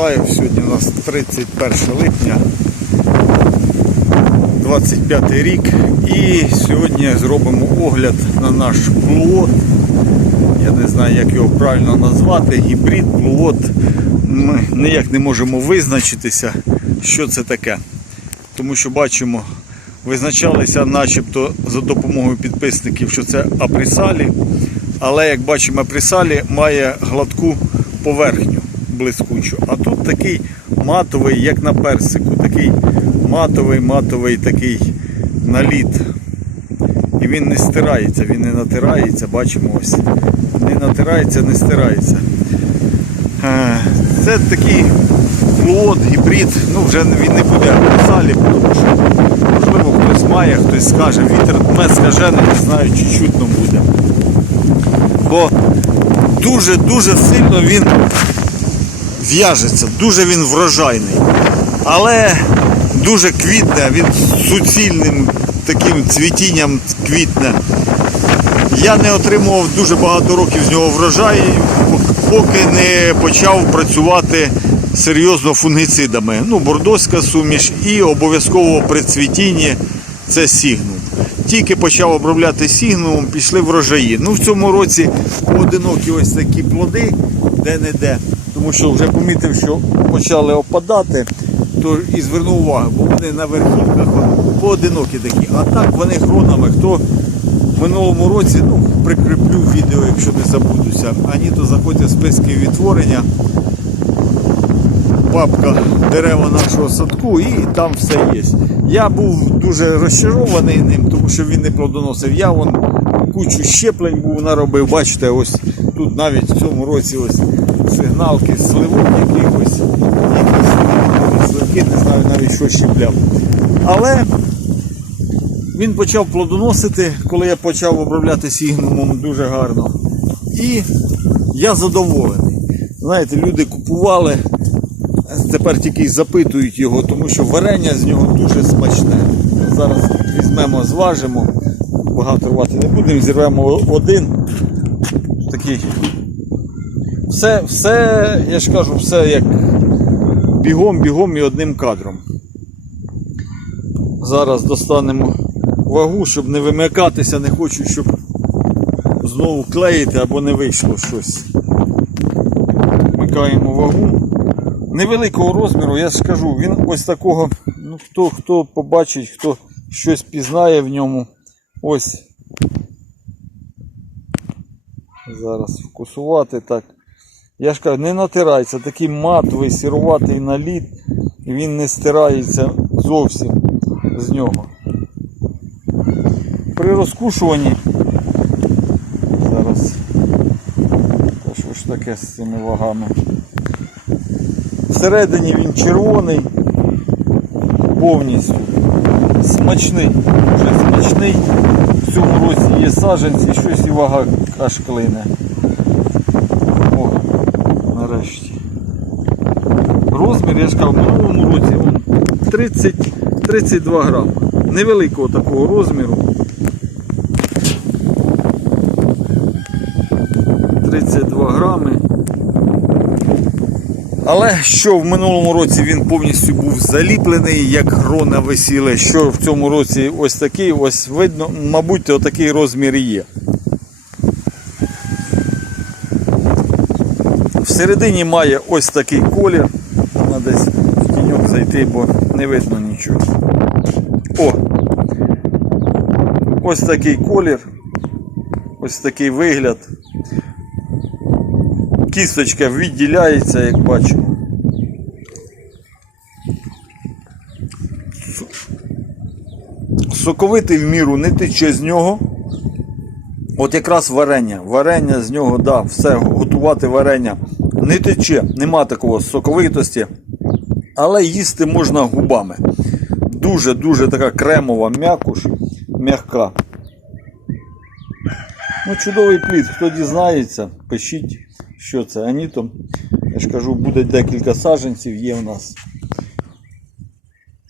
Миколаїв. Сьогодні у нас 31 липня, 25 рік. І сьогодні зробимо огляд на наш плуот. Я не знаю, як його правильно назвати. Гібрид, плуот. Ми ніяк не можемо визначитися, що це таке. Тому що бачимо, визначалися начебто за допомогою підписників, що це апресалі. Але як бачимо, апресалі має гладку поверхню блискучу. А тут такий матовий, як на персику, такий матовий, матовий такий наліт. І він не стирається, він не натирається, бачимо ось. Не натирається, не стирається. Е, Це такий плод, гібрид, ну вже він не буде апресалі, тому що можливо хтось має, хтось скаже, вітер дме скажений, не знаю, чи чутно буде. Бо дуже-дуже сильно він в'яжеться, дуже він врожайний. Але дуже квітне, він суцільним таким цвітінням квітне. Я не отримував дуже багато років з нього врожаю, поки не почав працювати серйозно фунгіцидами. Ну, бордоська суміш і обов'язково при цвітінні це сігнум. Тільки почав обробляти сігнумом, пішли врожаї. Ну, в цьому році поодинокі ось такі плоди, де-не-де, тому що вже помітив, що почали опадати, то і звернув увагу, бо вони на верхівках поодинокі такі. А так вони гронами. Хто в минулому році, ну, прикріплю відео, якщо не забудуся, ані то заходьте в списки відтворення. Папка дерева нашого садку і там все є. Я був дуже розчарований ним, тому що він не плодоносив. Я вон кучу щеплень був наробив. Бачите, ось тут навіть в цьому році ось сигналки сливок якихось, якісь сливки, не знаю навіть що щепляв. Але він почав плодоносити, коли я почав обробляти сігнумом дуже гарно. І я задоволений. Знаєте, люди купували, тепер тільки й запитують його, тому що варення з нього дуже смачне. Зараз візьмемо, зважимо, багато рвати не будемо, зірвемо один. Такий. Все, все, я ж кажу, все як бігом, бігом і одним кадром. Зараз достанемо вагу, щоб не вимикатися, не хочу, щоб знову клеїти або не вийшло щось. Вмикаємо вагу. Невеликого розміру, я ж кажу, він ось такого, ну хто хто побачить, хто щось пізнає в ньому. Ось. Зараз вкусувати так. Я ж кажу, не натирається, такий матовий, сіруватий наліт, він не стирається зовсім з нього. При розкушуванні зараз та що ж таке з цими вагами. Всередині він червоний, повністю смачний, вже смачний. В цьому році є саджанці, щось і вага аж клине. Нарешті. Розмір, я ж кажу, в минулому році 30, 32 грами. Невеликого такого розміру. 32 грами. Але що в минулому році він повністю був заліплений, як грона висіли, що в цьому році ось такий, ось видно, мабуть, отакий розмір і є. Всередині має ось такий колір. Треба десь в тіньок зайти, бо не видно нічого. О! Ось такий колір. Ось такий вигляд. Кісточка відділяється, як бачимо. Соковитий в міру не тече з нього. От якраз варення. Варення з нього, да, все, готувати варення не тече, нема такого соковитості. Але їсти можна губами. Дуже-дуже така кремова м'якуш, м'яка. Ну, чудовий плід. Хто дізнається, пишіть, що це. Анітом. Я ж кажу, буде декілька саджанців, є в нас.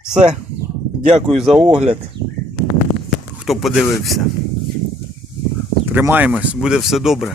Все. Дякую за огляд. Хто подивився. Тримаємось, буде все добре.